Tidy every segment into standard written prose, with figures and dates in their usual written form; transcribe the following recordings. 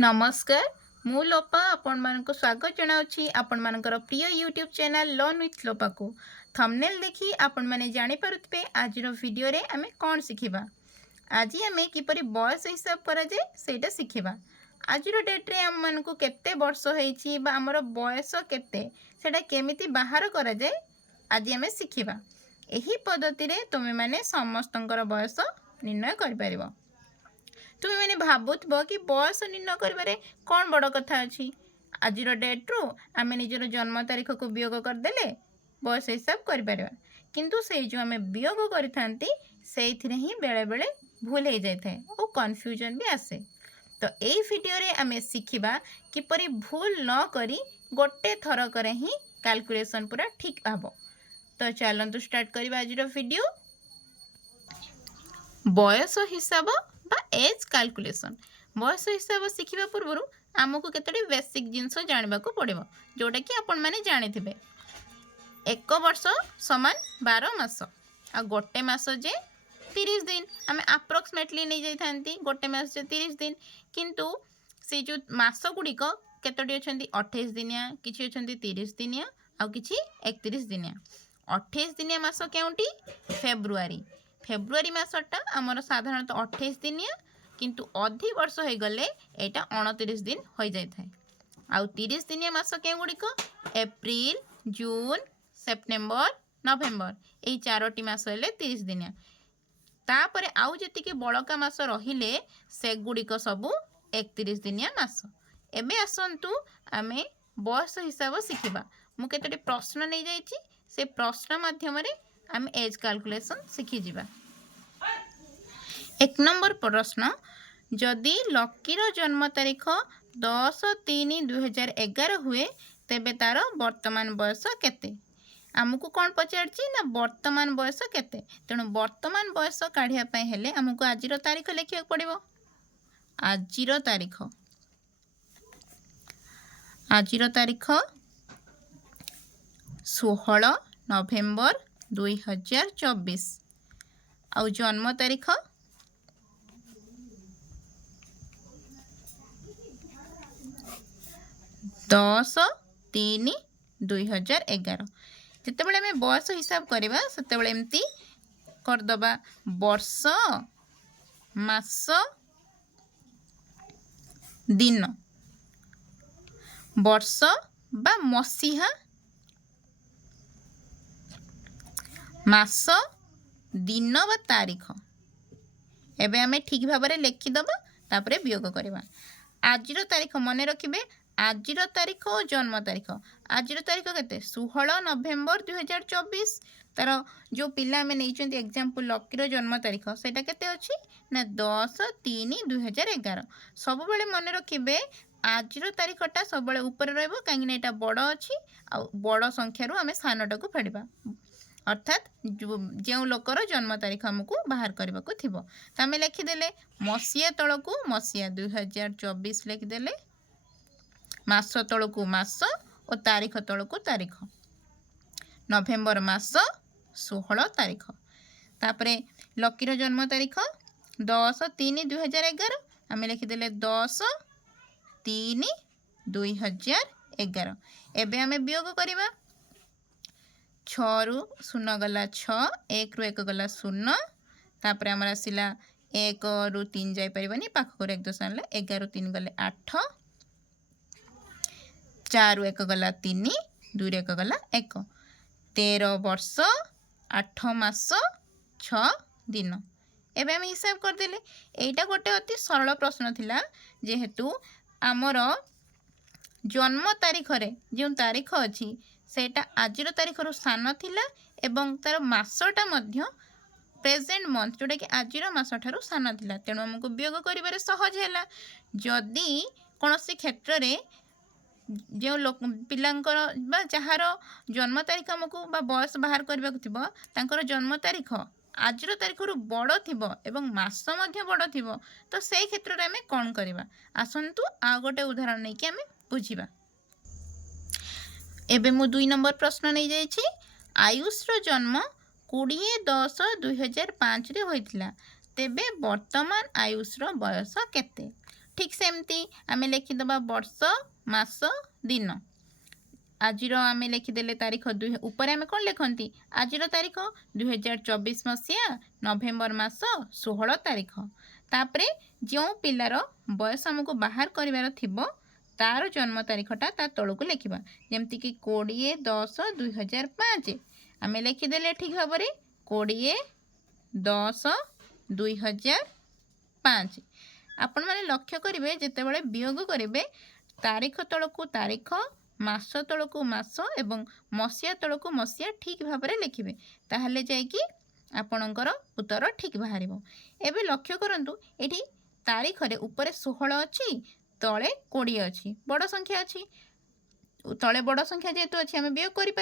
नमस्कार मु लोपा आपण मानक स्वागत जनावछि आपण मानकर प्रिय यूट्यूब चैनल लर्न विथ लोपा को थंबनेल देखि आपण माने जानि पारुतबे आजिर वीडियो रे आमे कोन सिखिबा। आज आमे किपरि बयस हिसाब करा जाय सेटा सिखिबा। आजिर डेट रे हम मानकु केते वर्ष होईछि बा हमर बयस केते सेटा केमिति बाहर करा जाय आज आमे सिखिबा। एही पद्धति रे तुमे माने समस्तंकर बयस निर्णय कर परिबो। तुम मैंने भावुव कि बयस निर्णय कर कौन बड़ कथा अच्छी। आज डेट्रु आम निजर जन्म तारीख को वियोग करदे बयस हिसाब कर किंतु से जो आम वियोग कर ही बेले बेले भूल हो जाए और कन्फ्यूजन भी आसे। तो यही वीडियो रे आम शिखा किपरि भूल न करी गोटे थरक ही कैलकुलेशन पूरा ठीक हम। तो चलतु स्टार्ट करवा आज वीडियो। बयस हिसाब बा एज कैलकुलेशन बयस हिसाब शिखा पूर्व आमको केतोटी बेसिक जिनस जानवा को पड़ो जोटा कि आपण मैंने जानी। एक वर्ष समान 12 मास आ गोटे मास जे 30 दिन आम अप्रोक्सीमेटली नहीं जाती गोटे मास जे 30 दिन किंतु से जो मास गुड़िक केतोटी अच्छा 28 दिनिया किसी अच्छा 30 दिनिया आ किसी 31 दिनिया। 28 दिनिया मास केउंटी फेब्रुआरी फेब्रुआरी मासटा आमर साधारणतः 28 दिनिया किंतु अधि वर्ष हो गले एटा 29 दिन हो जाए। आउ 30 दिनिया मास के गुड़िक एप्रिल जून सेप्टेम्बर नवेम्बर यही 4टी मास हेले 30 दिनिया। तापर आउ जी बड़का मास रहिले से गुड़िक सबू 31 दिनिया मास। एबे आसंतु आमे बयस हिसाब शिखिबा। मु केतोटी प्रश्न नहीं जाइछि से प्रश्न माध्यम रे आम एज कैलकुलेशन शिखी जिबा। 1 नंबर प्रश्न जदि लकीर जन्म तारीख 10/3/2011 हुए तेबे तार वर्तमान बयस केते। आमको कौन पचारछि ना वर्तमान बयस केते। तेणु वर्तमान बयस काढ़िया पय हेले आमको आजिर तारीख लिखिया पड़िबो। आजिर तारीख 16 नवेम्बर 2024 आउ जन्म तारीख 10/3/2011। जितेबाला आम बयस हिसाब करवा से एमती करदबा वर्ष मास दिन वर्ष बा मसीहा मास दिन बा तारीख एबे आमे ठीक भाव में लिखिदबा तापरे वियोग करवा। आजिर तारीख मन रखिबे आजिर तारीख और जन्म तारीख। आजिर तारीख केते 16 नवेम्बर 2024 तार जो पिला में नहीं एग्जांपल लकीर जन्म तारीख सेटा केते अछि ना 10/3/2011। सब बेले मन रखिबे आजिर तारीखटा सब बेले ऊपर रहइबो काहेकि एटा बड़ अछि आ बड़ संख्यारु आमे सानटाकू फेड़बा अर्थात जो लोकर जन्म तारीख आमको बाहर करने को थिबो। तो आम लिखिदेले मसीहा तलकू मसीहा 2024 लिखिदेले मास तलकू मास और तारीख तलकू तारीख नवेम्बर मास 16 तारीख। तापरे लकीर जन्म तारीख 10/3/2011 आम लिखिदेले 10/3/2011। एबे आम वियोग करवा 6 रु 0 गला 6 1 रु 1 गला 0 तापर आमर आसिला 1 रु 3 जाई परिबनी पाख को 1 दश आनले 11 रु 3 गले 8 4 रु 1 गला 3 2 रु 1 गला 1 13 वर्ष 8 मास 6 दिन। एबे हम हिसाब करदेले एटा गोटे अति सरल प्रश्न थिला जेहेतु आमर जन्म तारीख रे जो तारीख अछि सेटा आजिर तारीख रु सान थिला एवं तार मासटा मध्य प्रेजेंट मंथ जोटा कि आजिर मास ठारू सान थिला। तेणु हमको वियोग करिबारे सहज हैला। जदि कोनोसी क्षेत्र रे जो लोक पिलांकर बा जहार जन्म तारीख हमको बा बयस बाहर करबा थिबो तांकर जन्म तारीख आजिर तारीख रु बड़ थिबो एवं मास मध्य बड़ थिबो तो सेई क्षेत्र रे हमें कोन करबा। आसंतु आ गोटे उदाहरण नै कि हमें बुझिबा। एबे मु 2 नंबर प्रश्न नहीं जाइछि। आयुष्र जन्म 20/10/2005 रे होइथिला तेबे वर्तमान आयुष्र बयस केते। ठीक सेमती आम लिखिदबा वर्ष मास दिन। आजिर आम लिखिदेले तारीख ऊपर आम कौन लिखती आजिर तारीख 2024 मसीहा नवेम्बर मास 16 तारीख। तापर जो पिलार बयस आमको बाहर करार थी तार जन्म तारीखटा ता तलू लिखा जमतीक 20/10/2005 आम लिखिदेले ठीक भाव 20/10/2005। आपण मैंने लक्ष्य करेंगे जितेबाला वियोग करेंगे तारीख तलू तारीख मास तलू मास एवं मसीहा तलू मसीहा ठीक भाव में लिखिए ताहले जाइकी आपणकर उत्तर ठीक बाहर। एवं लक्ष्य करूँ ये तारीख रे ऊपर 16 अच्छी तले 20 अच्छी बड़ संख्या अच्छी तले बड़ संख्या जेहेतु अच्छी आम वियोग करें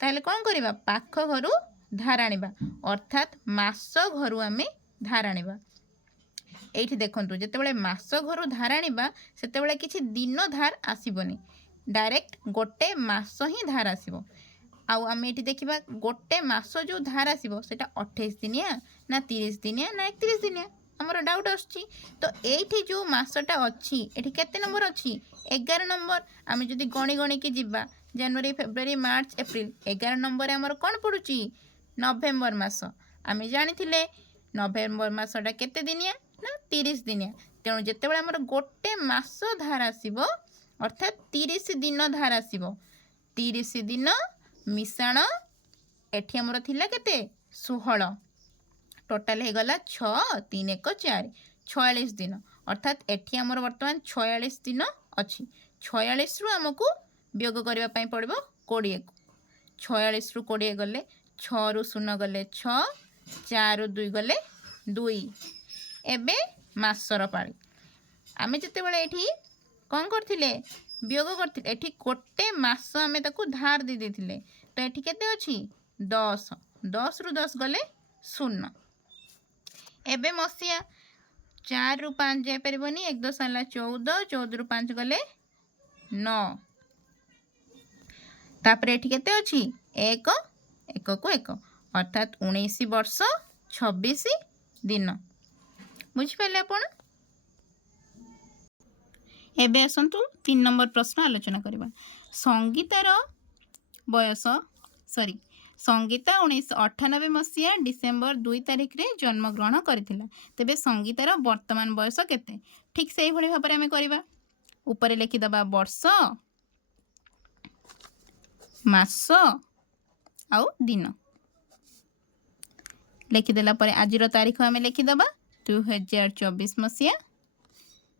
ताहले कौन करवा पाख घर धार आनिबा अर्थात मास घर आम धार आनिबा। ये देखूँ जितेबाला मास घर धार आनिबा सेतेबाला किछि दिन धार आसबनी डायरेक्ट गोटे मास ही धार आसब। आम ये देखा गोटे मास जो धार आसो से 28 दिनिया ना 30 दिनिया ना 31 दिनिया आमर डाउट आसुची। तो ये जो मसटा अच्छी ये केते नंबर अच्छी 11 नंबर। आम जदि गणी गणी की जीवा जनवरी फेब्रुआरी मार्च एप्रिल 11 नंबर आमर कौन पड़ुची नवेम्बर मास। आम जानी नवेम्बर मसटा केते दिनिया ना 30 दिनिया। तेणु जितेबाला आमर गोटे मास धार आसब अर्थात 30 दिन धार आसब 30 दिन मिशाण एठी आमर थिला केते 16 टोटाल हो गला 6 3 1 4 46 दिन अर्थात एठी आमर वर्तमान 46 दिन अच्छी 46 रु आमको वियोग करने पड़ो 20 को 46 रु 20 गले 6 रु 0 गले 6 4 रु 2 गले 2 एबे मासर पाली आम जितेबाला एठी कौन करते वियोग करते एठी गोटे मास आम ताकू धार दे देथिले तो एठी केते अछि 10 10 रु 10 गले 0 एबे मसीहा 4 रु 5 जाय परिबनी 1 10 आला 14 14 रु 5 गले 9 तापर एठी केते अछि 1 1 को 1 अर्थात 19 वर्ष 26 दिन बुझी पाले आपण। एबे आसतु 3 नंबर प्रश्न आलोचना करबा। संगीतार बयस संगीता 1998 मसीहा डिसेम्बर 2 तारिख रे जन्म ग्रहण करथिला तेबे संगीतार वर्तमान बयस केते ठीक से भली भाबरे आमे करबा। ऊपर लिखि दबा वर्ष मास आउ दिन लिखिदेला परे आजिर तारीख आमे लिखि दबा 2024 मसीहा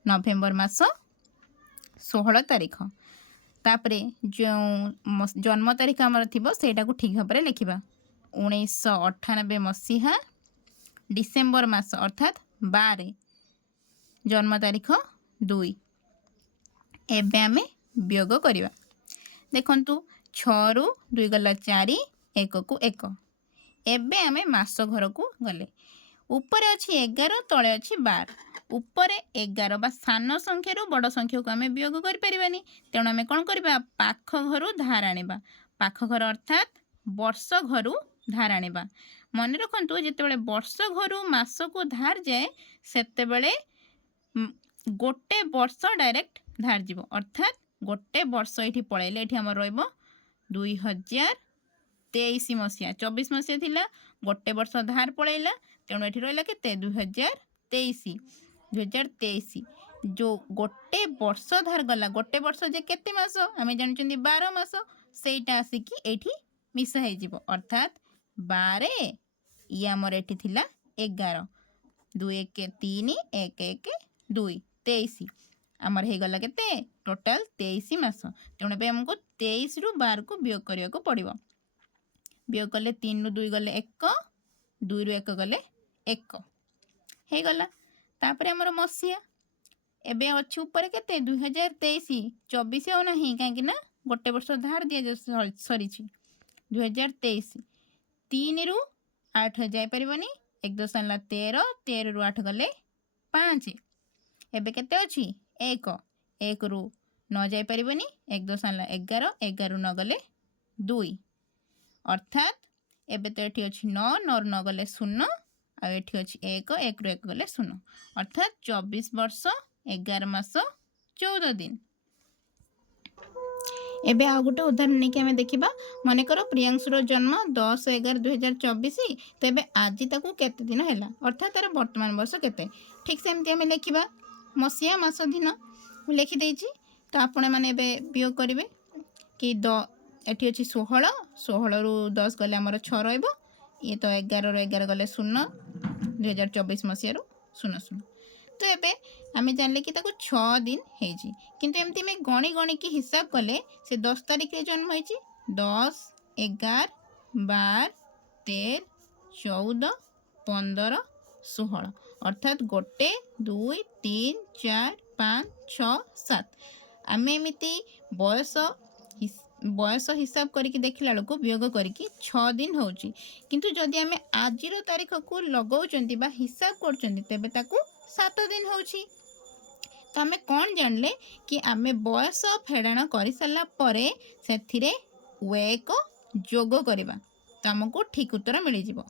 नवेम्बर मास 16 तारीख। तापरे जो जन्म तारीख आमर थी सेटा को ठीक भाव में लिखा 1998 मसीहा डिसेम्बर मास अर्थात 12 जन्म तारीख 2 एबे आमे वियोग करवा। देखंतु 6 रु 2 गला 4 1 को 1 एबे आमे मास घर को गले ऊपर अच्छी 11 तले अच्छी 12 ऊपर 11 बा सान संख्या रु बड़ संख्या को आम वियोग करें तेणु आम कौन करवा पाख घर धार आनिबा पाख घर अर्थात वर्ष घर धार आनिबा। मन रखु जिते वर्ष घर मास को धार जाए सेतेबेले गोटे वर्ष डायरेक्ट धार जीव अर्थात गोटे वर्ष ये पलैले ये आम र2023 मसीहा 24 मसीहा थिला गोटे वर्ष धार पलैला तेणु ये रहा के 2023 जो गोटे वर्ष धार गला गोटे वर्ष जे केते मास आम जानते 12 मास सेटा आसिकी एठी मिसा हो अर्थात 12 ये आमर एठी थिला 11 2 1 3 1 1 2 23 आमर हो गला केते टोटाल 23 मास तेणु पे हमको 23 रु 12 को वियोग करने को पड़ो। वियोग कले 3 रु 2 गले 1 2 रु 1 गले 1 हो गला। तापर आमर मसीहा एबे अच्छी ऊपर केते 2023 24 आउ नहीं कहीं ना गोटे वर्ष धार दिया सरी 2023 3 रु 8 जाय परिबनी 1 10 आला 13 13 रु 8 गले 5 एबे केते अछि 1 1 रु 9 जाय परिबनी 1 10 आला 11 11 रु 9 गले 2 अर्थात एबे तो एठी अछि 9 9 रु 9 गले 0 आ एठी अछि 1 1 रु 1 गले 0 अर्थात 24 वर्ष 11 ମାସ 14 दिन। एबे आउ गोटे उदाहरण नहीं कि आम देखा मनकर प्रियांशुर जन्म 10/11/2024 तो एबे आज ताकू केते दिन है अर्थात तार वर्तमान वर्ष केते ठीक सेमती आम लिखा मसीहा मास दिन लिखिदे तो आपण मैंने वियोग करेंगे कि एटी अच्छी 16 रु 10 गले आमर 6 रही ये तो 11 रु 11 गले 0 2024 मसीह 00 तो एबे आम जानले कि ताको 6 दिन होती किंतु एमती में गणी गणी की हिसाब कले से 10 तारीख रे जन्म होती 10 11 12 13 14 15 16 अर्थात 1 2 3 4 5 6 7 आम एमती बयस हिसाब करके देखला बेलू वियोग करके 6 दिन होची किंतु जदि आम आज तारीख को लगाउचंती बा हिसाब करचंती तेबे ताकू 7 दिन होची तो आम कौन जानले कि आम बयस फेड़ाण कर सारा पर से वेक जोग करवा तो आमको ठीक उत्तर मिल जाव।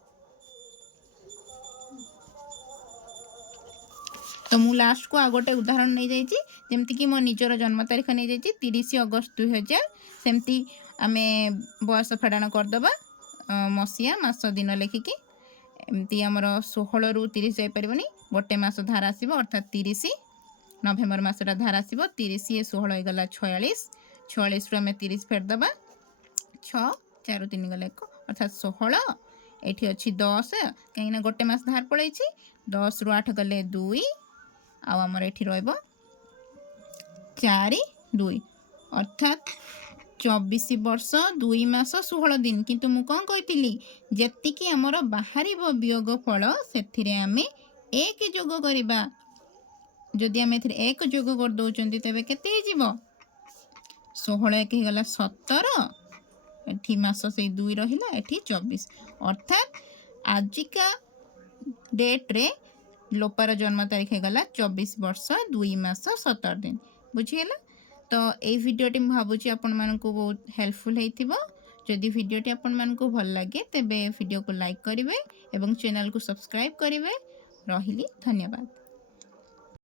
तो मु लास्ट को आ गोटे उदाहरण नहीं जाइए जमती कि मो निजर जन्म तारीख नहीं जाइए 30 अगस्त 2000 सेमती आम बयस फेड़ाण करदे मसीहा मास दिन लिखिकी एमती आमर 16 रु 30 जापरनी गोटे मास धार आसो अर्थात 30 नवेम्बर मसटा धार आसो 30 16 होगा 46 46 रु आम 30 फेरदे 6 4 3 गला 1 अर्थात 16 ये अच्छी 10 कहीं गोटे मास धार पड़े 10 रु 8 गले 2 आमर ये रही 4 2 अर्थात 24 वर्ष 2 मास 16 दिन किंतु मु कौन कही जी आमर बाहर वियोग फल से आम एक जोग करवा जदि आम एक जोग कर दौरान तेरे केते 16 1 होगा 17 एठी मास से 2 रहा एठी 24 अर्थात आजिका डेट रे लोपार जन्म तारीख होगा 24 वर्ष 2 मास 17 दिन बुझीगला। तो ये भिडियोटी भावुँ आपण मानक बहुत हेल्पफुल होइथिबो जदि भिडियोटी आपण मानक भल लगे तेबे भिडियो को लाइक करेंगे और चैनल को सब्सक्राइब करेंगे। रहिली धन्यवाद।